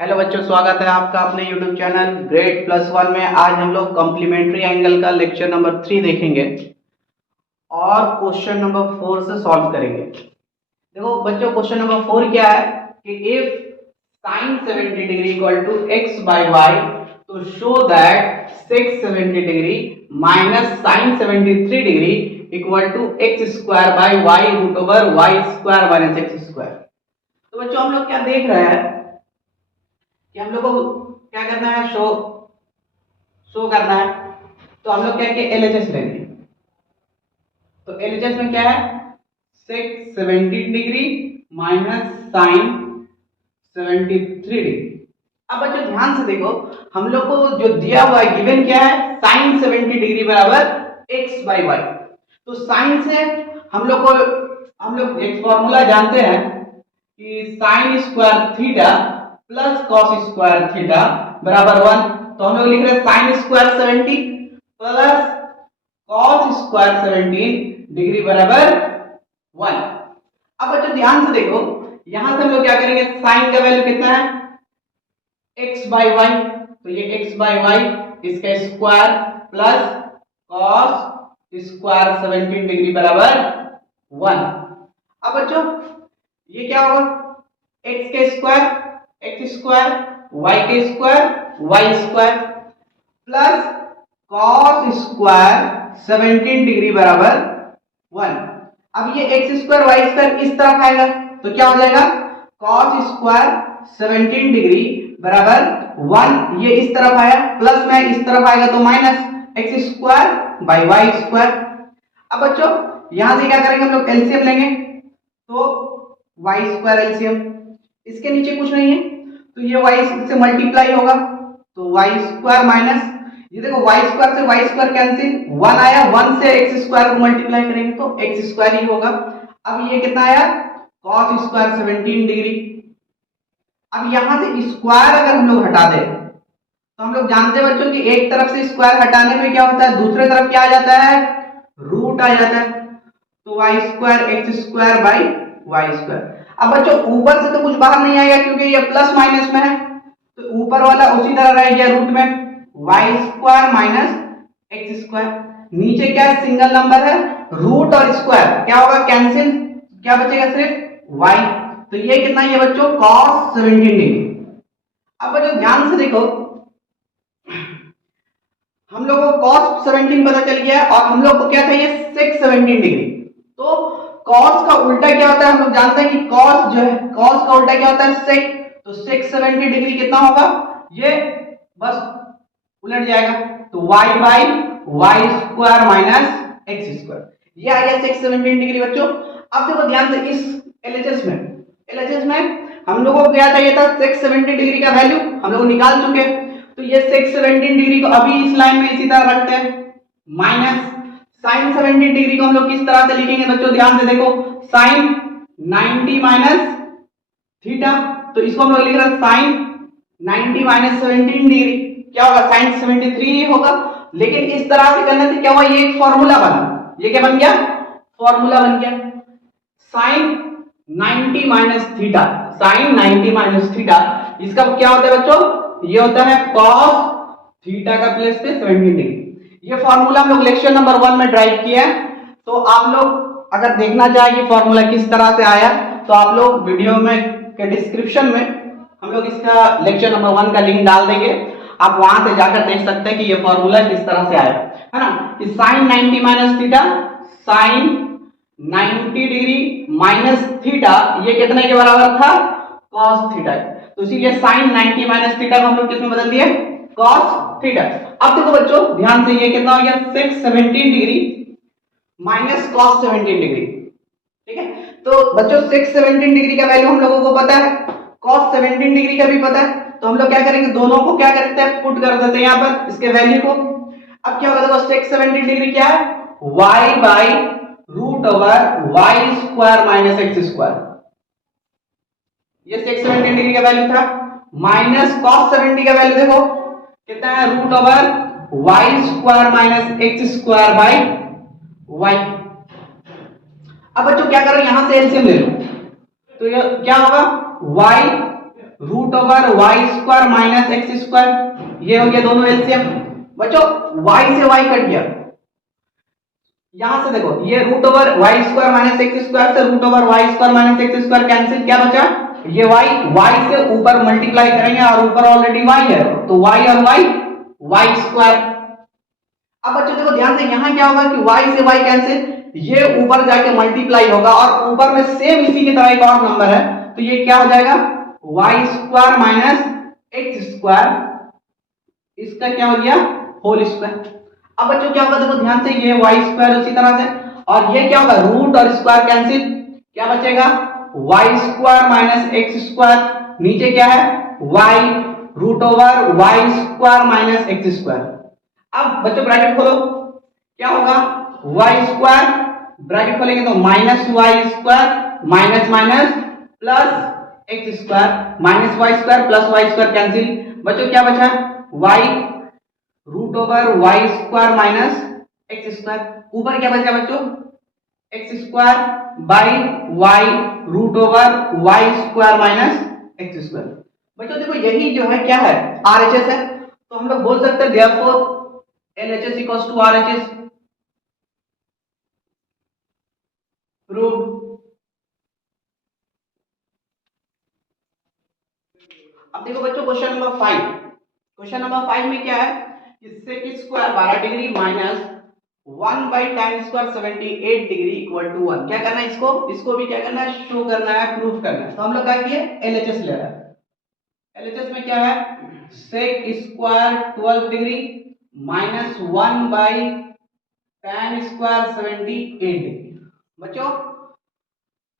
Hello बच्चों, स्वागत है आपका अपने YouTube channel grade plus one में। आज हम लोग कॉम्प्लीमेंट्री एंगल का लेक्चर नंबर 3 देखेंगे और क्वेश्चन नंबर 4 से सॉल्व करेंगे। देखो बच्चों, क्वेश्चन नंबर 4 क्या है कि if sin 70 degree equal to x by y तो show that sec 70 degree minus sin 73 degree equal to x square by y root over y square minus x square. तो बच्चों हम लोग क्या देख रहे हैं कि हम लोग को क्या करना है, शो करना है। तो हम लोग क्या किए, एलएचएस लेंगे। तो एलएचएस में क्या है, sec 70 degree minus sin 73 degree. अब बच्चों ध्यान से देखो, हम लोग को जो दिया हुआ है गिवन क्या है, sin 70 डिग्री बराबर x बाई वाई। तो sin से हम लोग एक फॉर्मूला जानते हैं कि sin square theta plus cos square theta बराबर 1। तो हम लोग लिख रहे हैं sine square 70 plus cos square 17 degree बराबर 1। अब बच्चों ध्यान से देखो, यहां से हम लोग क्या करेंगे, साइन का वैल्यू कितना है, x बाई वाई। तो ये x बाई वाई इसका square plus cos square 17 degree बराबर 1। अब बच्चों ये क्या होगा, x के स्क्वायर एक्स स्क्वायर वाई के square y square plus cos square 17 degree बराबर 1। अब ये एक्स स्क्वायर वाई स्क्वायर इस तरफ आएगा तो क्या हो जाएगा, कॉस स्क्वायर 17 डिग्री बराबर 1। ये इस तरफ आया प्लस में इस तरफ आएगा तो minus x square by y square. अब बच्चों यहां से क्या करेंगे, हम लोग एलसीएम लेंगे। तो वाई स्क्वायर एलसीएम, इसके नीचे कुछ नहीं है तो ये y से मल्टीप्लाई होगा तो y स्क्वायर माइनस, ये देखो y स्क्वायर से y स्क्वायर कैंसिल, 1 आया, 1 से x स्क्वायर को मल्टीप्लाई करेंगे तो x स्क्वायर ही होगा। अब ये कितना आया, cos स्क्वायर 17 डिग्री। अब यहां से स्क्वायर अगर हम लोग हटा दें तो हम लोग जानते हैं बच्चों कि एक तरफ से स्क्वायर हटाने में क्या होता है, दूसरे तरफ क्या आ जाता है, रूट आ जाता है। तो y square x square by y square. अब बच्चों ऊपर से तो कुछ बाहर नहीं आएगा क्योंकि ये प्लस माइनस में है, तो ऊपर वाला उसी तरह रह गया रूट में, y square minus x square. नीचे क्या है, सिंगल नंबर है, रूट और स्क्वायर क्या होगा, कैंसिल, क्या बचेगा सिर्फ वाई। तो ये कितना है बच्चों, cos 17 डिग्री। अब बच्चों ध्यान से देखो, हम लोग को cos 17 पता चल गया और हम लोग को क्या चाहिए, sec 17 डिग्री। तो cos का उल्टा क्या होता है, हम लोग जानते हैं कि cos जो है, cos का उल्टा क्या होता है, sec। तो sec 70 डिग्री कितना होगा, ये बस उलट जाएगा तो y by y square minus x square, ये आ गया sec 17 डिग्री बच्चों। अब देखो ध्यान से, इस एलएचएस में हम लोगों को क्या चाहिए था, sec 70 डिग्री का वैल्यू हम लोग निकाल चुके। तो ये sec 17 डिग्री को अभी इस लाइन में इसी तरह रखते हैं, माइनस sin 70 डिग्री को हम लोग किस तरह से लिखेंगे बच्चों, ध्यान से देखो, sin 90 माइनस थीटा। तो इसको हम लोग लिख रहे हैं sin 90 माइनस 17 डिग्री, क्या होगा, sin 73 ही होगा। लेकिन इस तरह से करने से क्या हुआ, ये एक फॉर्मूला बना, ये क्या बन गया, फॉर्मूला बन गया, sin 90 minus theta, sin 90 minus theta, इसका क्या होता है बच्चों, ये होता है cos थीटा का प्लेस पे 70 डिग्री। ये फॉर्मूला हम लोग लेक्चर नंबर 1 में ड्राइव किया है। तो आप लोग अगर देखना चाहें कि फॉर्मूला किस तरह से आया तो आप लोग वीडियो में के डिस्क्रिप्शन में हम लोग इसका लेक्चर नंबर 1 का लिंक डाल देंगे, आप वहां से जाकर देख सकते हैं कि ये फॉर्मूला किस तरह से आया है ना, कि sin 90 minus theta, sin 90 degree minus theta, ये कितने के बराबर था, cos थीटा। तो इसीलिए sin 90 माइनस थीटा को हम लोग किस में बदल दिए, cos थीटा। अब देखो बच्चों ध्यान से, ये कितना हो गया, sec 17 degree minus cos 17 degree, ठीक है। तो बच्चों sec 17 डिग्री का वैल्यू हम लोगों को पता है, cos 17 डिग्री का भी पता है। तो हम लोग क्या करेंगे, दोनों को क्या करते हैं, पुट कर देते हैं यहाँ पर इसके वैल्यू को। अब क्या होगा, देखो sec 17 डिग्री क्या है, y by root over y square minus x square, ये sec 17 डिग्री का वैल्यू था, माइनस cos 70 का वैल्यू देखो कितना है, root over y square minus x square by y. अब बच्चों क्या करो, यहां से एलसीएम ले लो तो ये क्या होगा, y root over y square minus x square, ये हो गया दोनों एलसीएम। बच्चों वाई से वाई कट गया, यहां से देखो ये root over y square minus x square से root over y square minus x square cancel, क्या बचा ये वाई से ऊपर मल्टीप्लाई करेंगे और ऊपर ऑलरेडी वाई है तो वाई और वाई स्क्वायर। अब बच्चों देखो ध्यान से यहां क्या होगा कि वाई से वाई कैंसिल, ये ऊपर जाके मल्टीप्लाई होगा और ऊपर में सेम इसी की तरह एक और नंबर है तो ये क्या हो जाएगा y square minus x square, इसका क्या हो गया होल स्क्वायर। अब बच्चों क्या होगा देखो ध्यान से ये वाई स्क्वायर उसी तरह से, और ये क्या होगा रूट और स्क्वायर कैंसिल, क्या बचेगा y square minus x square, नीचे क्या है y root over y square minus x square. अब बच्चों ब्रैकेट खोलो, क्या होगा वाई स्क्वायर, ब्रैकेट खोलेंगे तो minus y square minus minus plus x square minus y square plus y square cancel. बच्चों क्या बचा y root over y square minus x square, ऊपर क्या बचा बच्चों x square by y root over y square minus x square. बच्चों देखो यही जो है क्या है आरएचएस है, तो हम लोग बोल सकते हैं therefore LHS equals to RHS proved. अब देखो बच्चों क्वेश्चन नंबर 5, क्वेश्चन नंबर 5 में क्या है sec square 12 degree minus 1 by tan square 78 degree equal to 1, क्या करना है इसको भी क्या करना है शो करना है प्रूफ करना है। तो हम लोग क्या किए एलएचएस ले रहा है, एलएचएस में क्या है sec square 12 degree minus 1 by tan square 78 degree. बच्चों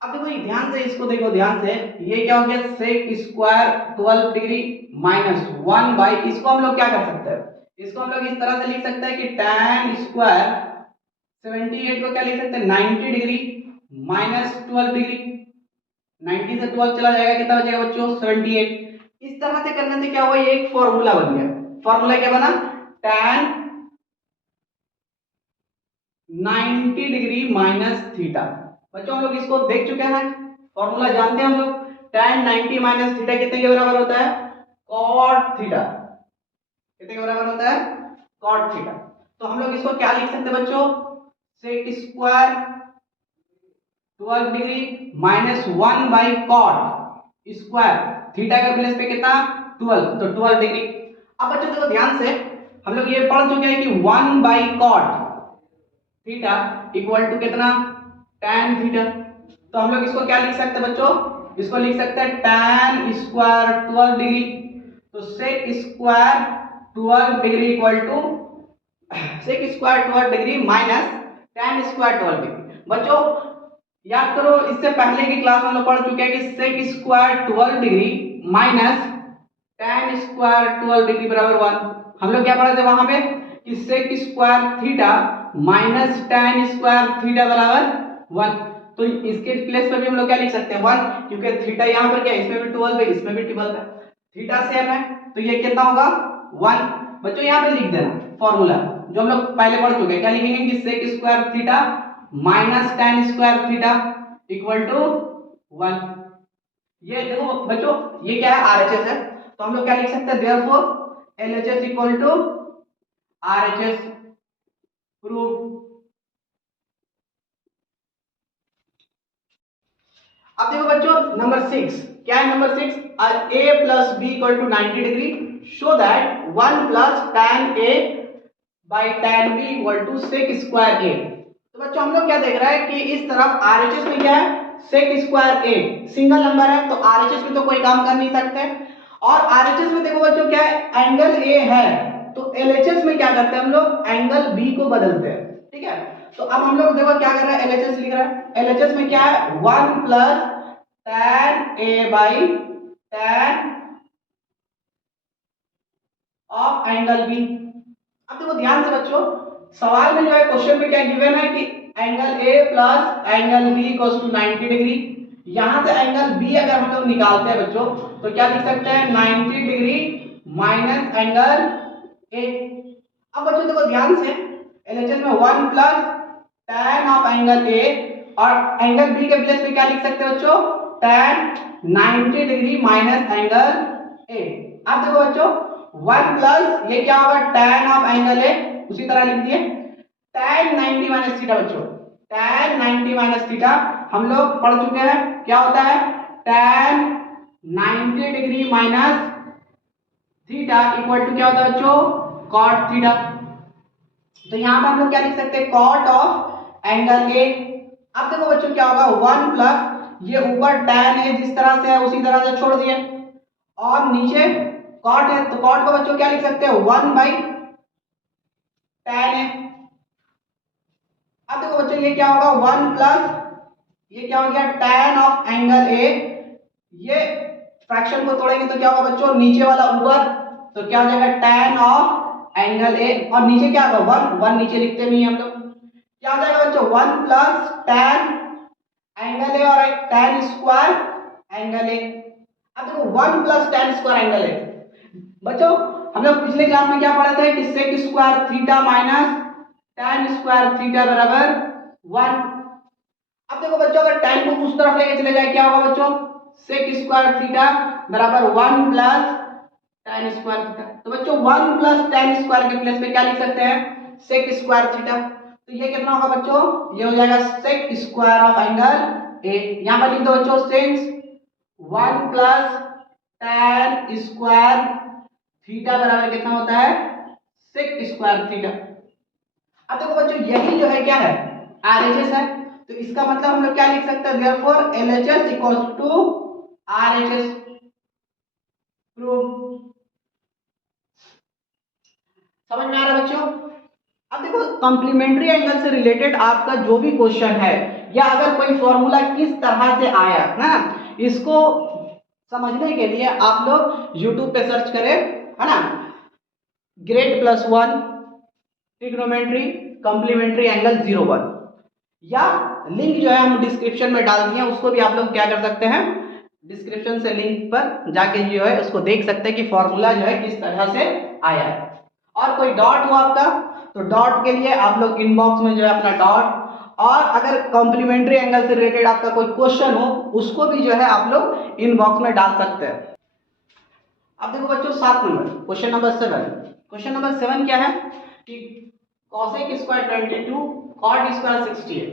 अब देखो ध्यान से इसको देखो ध्यान से, ये क्या हो गया sec square 12 degree minus 1 by, इसको हम लोग क्या कर सकते हैं इसको हम लोग इस तरह से लिख सकते हैं कि tan स्क्वायर 78 को क्या लिख सकते हैं 90 डिग्री माइनस 12 डिग्री, 90 से 12 चला जाएगा कितना बचेगा बच्चों 78। इस तरह से करने से क्या हुआ ये एक फॉर्मूला बन गया, फॉर्मूला क्या बना tan 90 डिग्री माइनस थीटा। बच्चों हम लोग इसको देख चुके हैं फॉर्मूला जानते हैं हम लोग tan 90 माइनस थीटा कितने के बराबर होता है cot थीटा, कितने के बराबर होता है cot थीटा। तो हम लोग इसको क्या लिख सकते हैं बच्चों sec square 12 degree minus 1 by cot square theta का प्लेस पे कितना 12 तो 12 डिग्री। अब बच्चों देखो ध्यान से हम लोग ये पढ़ चुके हैं कि 1 by cot theta equal to कितना tan थीटा, तो हम लोग इसको क्या लिख सकते हैं बच्चों इसको लिख सकते हैं tan स्क्वायर 12 डिग्री, तो sec square 12 degree equal to sec square 12 degree minus tan square 12 degree. बच्चों याद करो इससे पहले की क्लास में हम लोग पढ़ चुके हैं कि sec square 12 degree minus tan square 12 degree बराबर 1। हम लोग क्या पढ़े थे वहां पे कि sec square theta minus tan square theta बराबर 1, तो इसके प्लेस पे भी हम लोग क्या लिख सकते हैं 1, क्योंकि थीटा यहाँ पर क्या है इसमें भी 12 है इसमें भी 12 है, थीटा सेम है तो ये कितना होगा 1। बच्चों यहाँ पे लिख देना फॉर्मूला जो हम लोग पहले पढ़ चुके हैं, क्या लिखेंगे कि sec square theta minus tan square theta equal to 1। ये देखो बच्चों ये क्या है आरएचएस है, तो हम लोग क्या लिख सकते हैं therefore LHS equal to RHS prove. अब देखो बच्चों नंबर 6, क्या है number 6 a plus b equal to 90 degree show that 1 plus tan a by tan b equal to sec square a। तो बच्चों हम लोग क्या देख रहे हैं कि इस तरफ आरएचएस में क्या है sec square a single number है तो आरएचएस में तो कोई काम कर नहीं सकते, और आरएचएस में देखो बच्चों क्या है एंगल a है तो एलएचएस में क्या करते हैं हम लोग एंगल b को बदलते हैं, ठीक है। तो अब हम लोग देखो क्या कर रहे हैं एलएचएस लिख रहा है, एलएचएस में क्या है 1 plus tan a by tan of angle b। अब देखो ध्यान से बच्चों सवाल में जो है क्वेश्चन में क्या गिवन है कि angle a plus angle b equals to 90 degree, यहां से एंगल b अगर हम लोग निकालते हैं बच्चों तो क्या लिख सकते हैं 90 डिग्री माइनस एंगल a। अब बच्चों देखो ध्यान से एलएचएस में 1 plus tan of angle a और एंगल b के प्लेस पे क्या लिख सकते हैं बच्चों tan 90 degree minus angle A. अब देखो बच्चों 1 प्लस ये क्या होगा tan ऑफ एंगल ए, उसी तरह लिख दिए tan 90 माइनस थीटा। बच्चों tan 90 माइनस थीटा हम लोग पढ़ चुके हैं, क्या होता है tan 90 degree minus theta equal to क्या होता है बच्चों cot थीटा। तो यहां पर हम लोग क्या लिख सकते हैं cot ऑफ एंगल ए। अब देखो बच्चों क्या होगा 1 प्लस ये ऊपर tan है जिस तरह से है उसी तरह से छोड़ दिए और नीचे cot है तो cot को बच्चों क्या लिख सकते हैं 1 बाई tan है। अब देखो बच्चों ये क्या होगा 1 प्लस ये क्या हो गया tan ऑफ एंगल ए। ये फ्रैक्शन को तोड़ेंगे तो क्या होगा बच्चों नीचे वाला ऊपर तो क्या हो जाएगा tan ऑफ एंगल ए और नीचे क्या होगा 1 नीचे लिखते नहीं हम लोग, क्या हो जाएगा बच्चों 1 प्लस tan एंगल ए और tan स्क्वायर एंगल ए। अब देखो 1 plus tan square angle A. बच्चों हम लोग पिछले क्लास में क्या पढ़े थे कि sec square theta minus tan square theta बराबर 1। अब देखो बच्चों अगर tan को उस तरफ लेके चले जाए क्या होगा बच्चों sec स्क्वायर थीटा बराबर 1 प्लस tan स्क्वायर थीटा। तो बच्चों 1 प्लस tan स्क्वायर के प्लेस पे क्या लिख सकते हैं sec स्क्वायर थीटा। तो ये कितना होगा बच्चों ये हो जाएगा sec square of angle A. यहां पर लिख दो बच्चों since 1 plus tan square theta बराबर कितना होता है sec स्क्वायर थीटा। अब देखो बच्चों यही जो है क्या है RHS है तो इसका मतलब हम लोग क्या लिख सकते हैं therefore LHS equals to RHS prove. समझ में आ रहा है बच्चों। अब देखो कॉम्प्लीमेंट्री एंगल से रिलेटेड आपका जो भी क्वेश्चन है या अगर कोई फॉर्मूला किस तरह से आया है ना इसको समझने के लिए आप लोग YouTube पे सर्च करें है ना ग्रेड +1 ट्रिग्नोमेट्री कॉम्प्लीमेंट्री एंगल 01 या लिंक जो है हम डिस्क्रिप्शन में डाल दिए उसको भी आप लोग क्या कर सकते हैं डिस्क्रिप्शन से लिंक पर जाके जो है उसको देख सकते हैं कि फॉर्मूला जो है किस तरह से आया है। और कोई डॉट हो आपका तो डॉट के लिए आप लोग इनबॉक्स में जो है अपना डॉट और अगर कॉम्प्लीमेंट्री एंगल से रिलेटेड आपका कोई क्वेश्चन हो उसको भी जो है आप लोग इनबॉक्स में डाल सकते हैं। अब देखो बच्चों 7 number question number 7। Question number 7 क्या है कि cosec square 22 cot square 68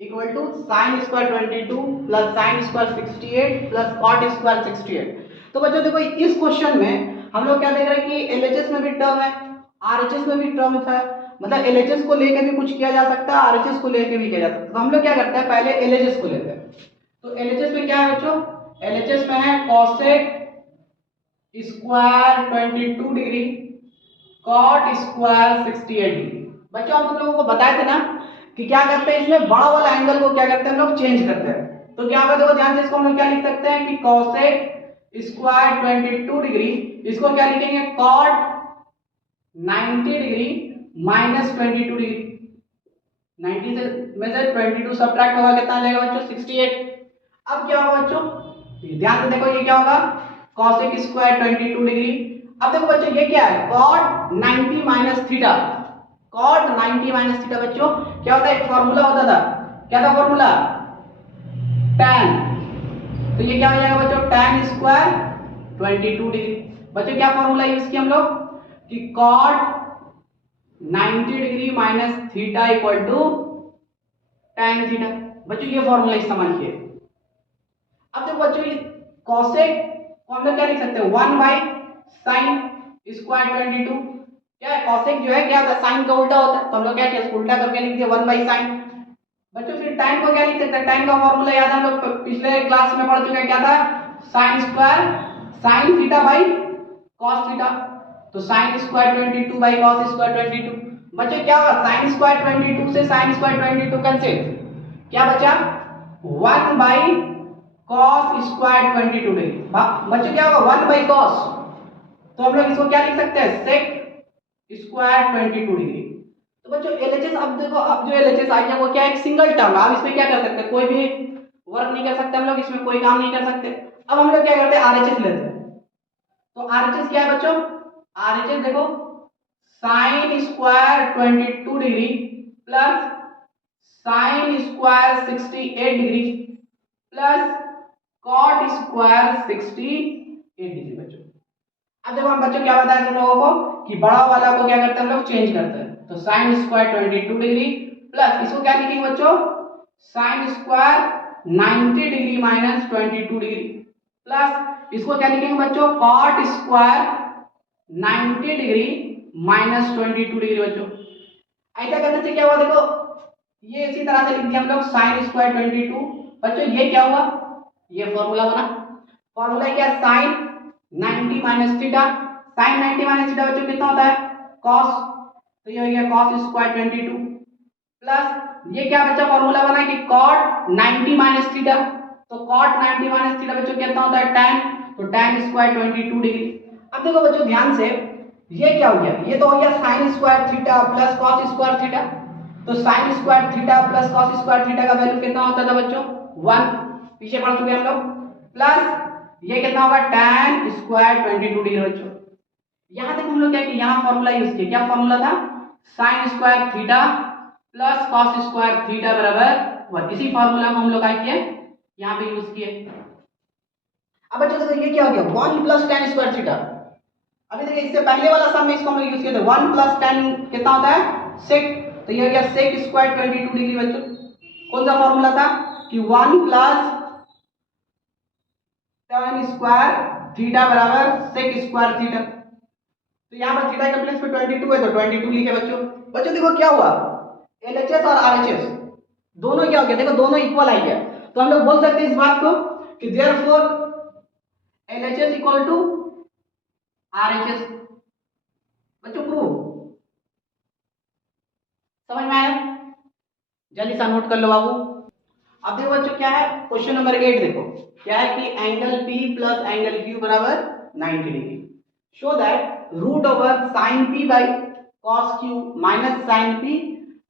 equal to sin square 22 plus sin square 68 plus cot square 68। तो बच्चों देखो इस क्वेश्चन में हम लोग क्या देख रहे हैं कि LHS में भी टर्म है RHS में भी टर्म है मतलब LHS को लेकर भी कुछ किया जा सकता है RHS को लेकर भी किया जा सकता है। तो हम लोग क्या करते हैं पहले LHS को लेते हैं। तो LHS में क्या है बच्चों LHS में है cosec square 22 degree cot square 68 degree. बच्चों हम तुम लोगों को बताए थे ना कि क्या करते हैं इसमें बड़ा वाला एंगल को क्या करते हैं हम लोग चेंज करते हैं। तो क्या होगा देखो ध्यान से इसको हम लोग क्या लिख सकते हैं कि cosec स्क्वायर 22 डिग्री इसको क्या लिखेंगे cot 90 डिग्री माइनस 22 डिग्री 90 से में से 22 सब्ट्रैक्ट होगा कितना आ जाएगा बच्चों 68। अब क्या होगा बच्चों ध्यान से देखो ये क्या होगा cosec स्क्वायर 22 डिग्री। अब देखो बच्चों ये क्या है cot 90 minus theta cot 90 minus theta. बच्चों क्या होता है एक फॉर्मूला होता था क्या था फॉर्मूला tan। तो ये क्या हो जाएगा बच्चों tan स्क्वायर 22 डिग्री। बच्चों क्या फॉर्मूला यूज किया हम लोग कि cot 90 degree minus theta equal to tan theta. बच्चों ये फॉर्मूला इस्तेमाल किए। अब देखो बच्चों cosec को हम लोग क्या लिख सकते हैं 1 बाई sin स्क्वायर 22। क्या है cosec जो है क्या होता है sin का उल्टा होता है तो हम लोग क्या किया उल्टा करके लिख दिया 1 बाई sin। बच्चों फिर tan को क्या लिख सकते हैं tan का फॉर्मूला याद है हम लोग पिछले क्लास में पढ़ चुके हैं क्या था sin square sin theta by cos theta. तो sin square 22 by cos square 22। बच्चों क्या होगा sin स्क्वायर 22 से sin स्क्वायर 22 कैंसिल क्या बचा 1 बाई cos स्क्वायर 22 डिग्री। बच्चों क्या होगा 1 बाई cos तो हम लोग इसको क्या लिख सकते हैं sec स्क्वायर 22 डिग्री। तो बच्चों LHS अब देखो अब जो LHS आई है वो क्या एक सिंगल टर्म है। अब इसमें क्या कर सकते हैं कोई भी वर्क नहीं कर सकते हम लोग इसमें कोई काम नहीं कर सकते। अब हम लोग क्या करते हैं RHS लेते हैं। तो RHS क्या है बच्चों RHS देखो sin square 22 degree plus sin square 68 degree plus cot square 68 degree बच्चों। अब देखो हम बच्चों क्या बताया तुम लोगों को कि बड़ा वाला को क्या करते हैं हम लोग चेंज करते हैं, तो साइन स्क्वायर 22 डिग्री प्लस इसको क्या लिखेंगे बच्चों sine square 90 degree minus 22 degree plus इसको क्या लिखेंगे बच्चों cot square 90 degree minus 22 degree बच्चों। ऐसा करने से क्या हुआ देखो ये इसी तरह से लिख दिया हम लोग साइन स्क्वायर 22 बच्चों ये क्या हुआ ये फॉर्मूला बना। फॉर्मूला क्या sine 90 minus theta sine 90 minus theta बच्चों कितना होता है cos तो ये हो गया cos स्क्वायर 22 प्लस ये क्या बच्चा फॉर्मूला बना कि cot 90 माइनस थीटा तो cot 90 माइनस थीटा बच्चों कितना होता है tan तो tan स्क्वायर 22 डिग्री। अब देखो बच्चों ध्यान से ये क्या हो गया ये तो हो गया sin square theta plus cos square theta तो sin square theta plus cos square theta का वैल्यू कितना होता था बच्चों 1 पीछे पढ़ चुके हम लोग प्लस ये कितना होगा tan स्क्वायर 22 डिग्री बच्चों। यहां तक हम लोग क्या कि यहां फार्मूला यूज किया क्या फार्मूला था sin square theta plus cos square theta बराबर 1 इसी फार्मूला को हम लोग क्या किए यहां पे यूज किए। अब बच्चों देखो ये क्या हो गया 1 प्लस tan स्क्वायर थीटा अभी देखिए इससे पहले वाला सम में इसको हम लोग यूज किए थे 1 प्लस tan कितना होता है sec तो ये हो गया sec स्क्वायर 22 डिग्री बच्चों। कौन सा फार्मूला था कि 1 प्लस tan स्क्वायर थीटा बराबर sec स्क्वायर थीटा तो यहां पर थीटा के प्लेस पे 22 है तो 22 लिखे बच्चों। बच्चों देखो क्या हुआ LHS और RHS दोनों क्या हो गया देखो दोनों इक्वल आ गया तो हम लोग बोल सकते हैं इस बात को कि therefore LHS equal to RHS बच्चों प्रूव समझ में आया जल्दी सा नोट कर लो बाबू। अब देखो बच्चों क्या है क्वेश्चन नंबर 8 देखो क्या है कि angle P plus angle Q बराबर 90 degree show that root over sine P by cos Q minus sine P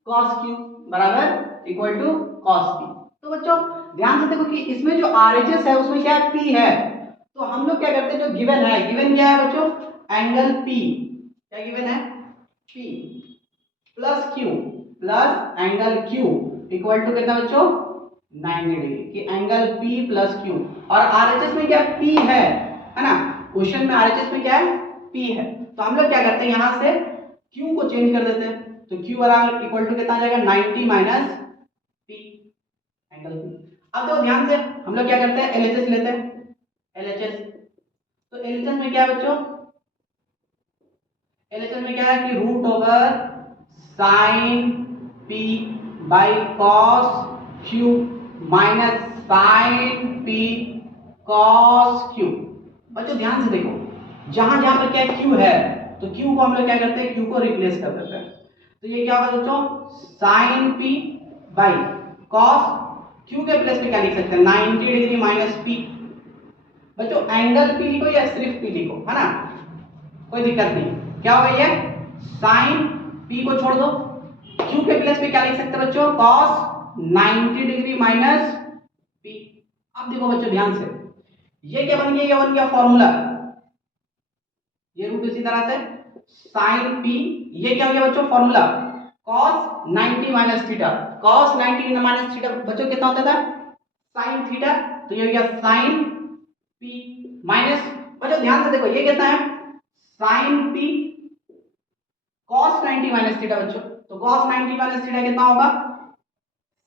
cos Q बराबर इक्वल टू cos P। तो बच्चों ध्यान से देखो कि इसमें जो RHS है उसमें क्या है P है तो हम लोग क्या करते हैं जो गिवन क्या है बच्चों एंगल P क्या गिवन है P plus Q plus angle Q equal to कितना बच्चों 90 डिग्री कि एंगल P प्लस Q और RHS में क्या P है ना क्वेश्चन में RHS में क्या है P है तो हम लोग क्या करते हैं यहां से Q को चेंज कर देते हैं तो Q बराबर इक्वल टू कितना आ जाएगा 90 माइनस P एंगल P। अब देखो ध्यान से हम लोग क्या करते हैं LHS लेते हैं LHS तो LHS में क्या है बच्चों LHS में क्या है कि root over sine P by cos Q minus sine P cos Q। बच्चों ध्यान से देखो जहां जहां पर क्या Q है तो Q को हम लोग क्या करते हैं Q को रिप्लेस कर देते हैं तो ये क्या होगा बच्चों sine P by cos Q के प्लेस पे क्या लिख सकते हैं 90 डिग्री माइनस P। बच्चों एंगल P लिखो या सिर्फ P लिखो है ना कोई दिक्कत नहीं क्या होगा ये साइन P को छोड़ दो Q के प्लेस पे क्या लिख सकते हैं बच्चों cos 90 डिग्री माइनस P। अब देखो बच्चों ध्यान से ये क्या बन गया ये बन गया फॉर्मूला ये रूट इसी तरह से साइन P ये क्या हो गया बच्चों formula cos 90 minus theta cos 90 minus theta बच्चों कितना होता था साइन थीटा तो ये हो गया साइन P माइनस बच्चों ध्यान से देखो ये कितना है sine P cos 90 minus theta बच्चों तो cos 90 माइनस थीटा कितना होगा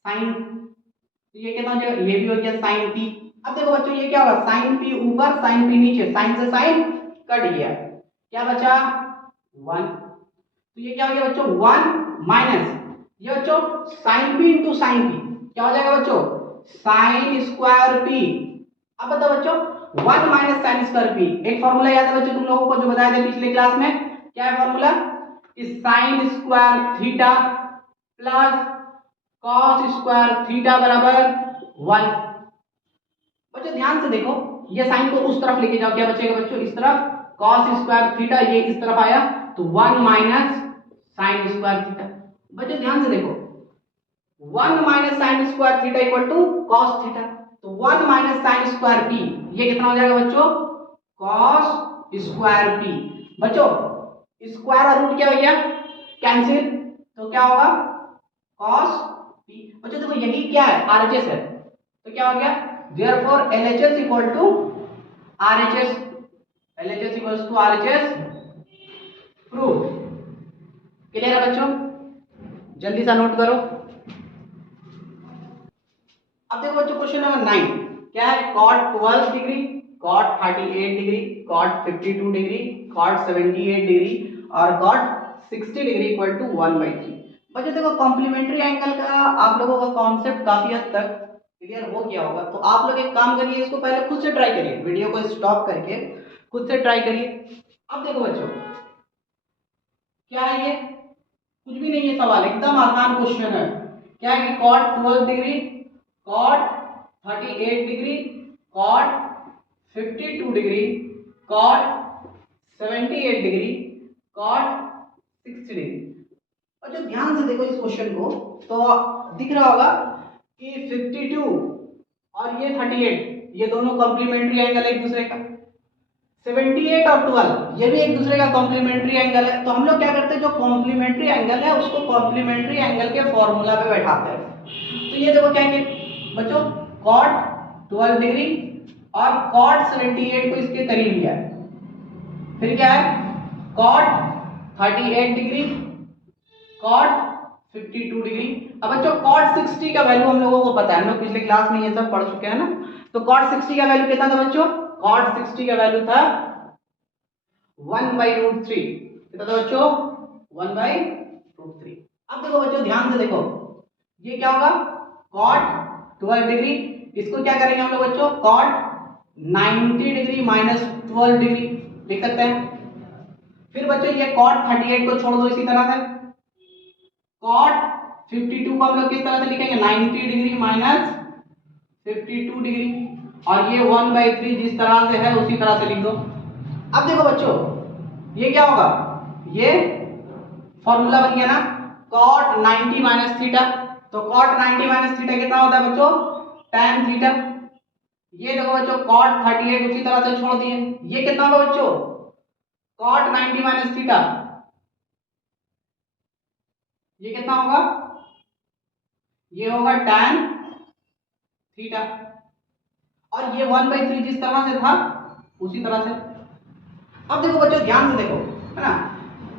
साइन तो ये कितना हो जाएगा ये भी हो गया साइन P। अब देखो बच्चों ये क्या होगा साइन P ऊपर साइन P नीचे साइन से साइन कट गया क्या बचा 1 तो ये क्या हो गया बच्चों 1 माइनस ये बच्चों sine P into sine P क्या हो जाएगा बच्चों साइन स्क्वायर P। अब बताओ बच्चों 1 माइनस साइन स्क्वायर P एक फॉर्मूला याद है बच्चों तुम लोगों को जो बताया था पिछले क्लास में क्या है फॉर्मूला कि sign square theta plus cos square theta बराबर 1। बच्चों ध्यान से देखो ये साइन को उस तरफ लेके जाओ क्या बचेगा बच्चों इस तरफ cos स्क्वायर थीटा ये इस तरफ आया तो 1 माइनस साइन स्क्वायर थीटा। बच्चों ध्यान से देखो 1 minus sine square theta equal to cos theta तो 1 माइनस साइन स्क्वायर p ये कितना हो जाएगा बच्चों cos स्क्वायर p। बच्चों स्क्वायर और रूट क्या हो गया कैंसिल तो क्या होगा cos p। बच्चों देखो यही क्या है RHS है तो क्या हो गया therefore LHS equal to RHS, LHS equals to RHS prove. Clear है बच्चों? जल्दी सा नोट करो। अब देखो बच्चों क्वेश्चन नंबर 9 क्या है, cot 12 degree, cot 38 degree, cot 52 degree, cot 78 degree और cot 60 डिग्री इक्वल टू 1/3। बच्चों देखो कॉम्प्लीमेंट्री एंगल का आप लोगों का कॉन्सेप्ट काफी हद तक क्लियर हो गया होगा, तो आप लोग एक काम करिए, इसको पहले खुद से ट्राई करिए, वीडियो को स्टॉप करके खुद से ट्राई करिए। अब देखो बच्चों क्या है, ये कुछ भी नहीं है, सवाल एकदम आसान क्वेश्चन है। क्या है कि cot 12 degree, cot 38 degree, cot 52 degree, cot 78 degree, cot 60 degree. और जो ध्यान से देखो इस क्वेश्चन को तो दिख रहा होगा कि 52 और ये 38 ये दोनों कॉम्प्लीमेंट्री एंगल है एक दूसरे का। 78 और 12 ये भी एक दूसरे का कॉम्प्लीमेंट्री एंगल है। तो हम लोग क्या करते हैं, जो कॉम्प्लीमेंट्री एंगल है उसको कॉम्प्लीमेंट्री एंगल के फॉर्मूला पे बैठाते हैं। तो ये देखो क्या है बच्चों, cot 12 डिग्री और cot 78 को इसके करीब लिया है। फिर क्या है, cot 38 डिग्री, cot 52 डिग्री। अब बच्चों cot 60 का वैल्यू हम लोगों को पता है, हम लोग पिछले क्लास में ये सब पढ़ चुके हैं ना। तो cot 60 का वैल्यू कितना था बच्चों, cot 60 का वैल्यू था 1/√3। कितना था बच्चों, 1/√3। अब देखो बच्चों ध्यान से देखो, ये क्या होगा, cot 12 डिग्री, इसको क्या करेंगे हम लोग बच्चों, cot 90 डिग्री माइनस 12 डिग्री लिख सकते हैं। फिर बच्चों ये cot 38 को छोड़ दो इसी तरह से, cot 52 को हम लोग किस तरह से लिखेंगे, 90 डिग्री माइनस 52 डिग्री, और ये 1/3 जिस तरह से है उसी तरह से लिख दो। अब देखो बच्चों ये क्या होगा, ये फॉर्मूला बन गया ना, cot 90 माइनस थीटा। तो cot 90 माइनस थीटा कितना होता है बच्चों, tan थीटा। ये देखो बच्चों cot 38 उसी तरह से छोड़ दिए, ये कितना होगा बच्चों, cot 90 माइनस थीटा, ये कितना होगा, ये होगा tan थीटा। और ये 1/3 जिस तरह से था उसी तरह से। अब देखो बच्चों ध्यान से देखो, है ना,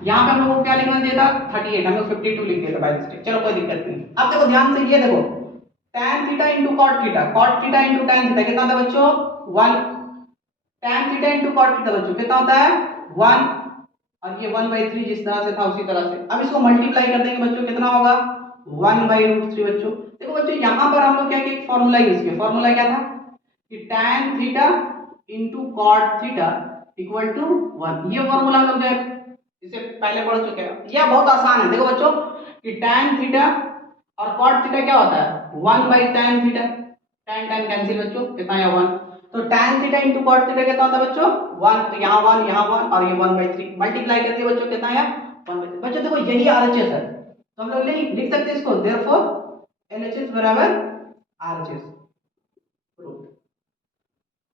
यहाँ पे हम लोग को क्या लिखना दिया था, 38, हम लोग 52 लिख दिया था बाय मिस्टेक, चलो कोई दिक्कत नहीं। अब देखो ध्यान से, ये देखो tan theta into cot theta, cot theta into tan theta कितना होता है बच्चों, 1। tan theta into cot theta बच्चों कितना होता है, 1, और ये 1/3 जिस तरह से था उसी तरह से। अब इसको मल्टीप्लाई कर देंगे बच्चों, कितना होगा, 1/√3 बच्चों। देखो बच्चों यहाँ पर हम लोग क्या किया, फॉर्मूला यूज किया। फॉर्मूला क्या था कि tan theta into cot theta equal to 1। ये फॉर्मूला हम लोग जो इसे पहले पढ़ चुके हैं, यह बहुत आसान है। देखो बच्चों कि tan थीटा और cot थीटा क्या होता है, 1/tan theta, tan tan cancel बच्चों, कितना है 1। तो tan theta into cot theta कितना होता है बच्चों, 1। तो यहाँ 1 यहाँ 1 और ये 1/3 मल्टीप्लाई करते बच्चों कितना है 1/3। बच्चों देखो यही RHS है, तो हम लोग लिख सकते हैं इसको, देयरफॉर LHS बराबर RHS।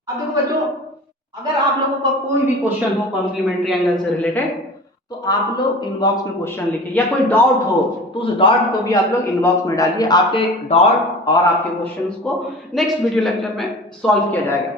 अब देखो बच्चों अगर आप लोगों का कोई भी क्वेश्चन हो कॉम्प्लीमेंट्री एंगल से रिलेटेड, तो आप लोग इनबॉक्स में क्वेश्चन लिखिए, या कोई डाउट हो तो उस डाउट को भी आप लोग इनबॉक्स में डालिए। आपके डाउट और आपके क्वेश्चंस को नेक्स्ट वीडियो लेक्चर में सॉल्व किया जाएगा।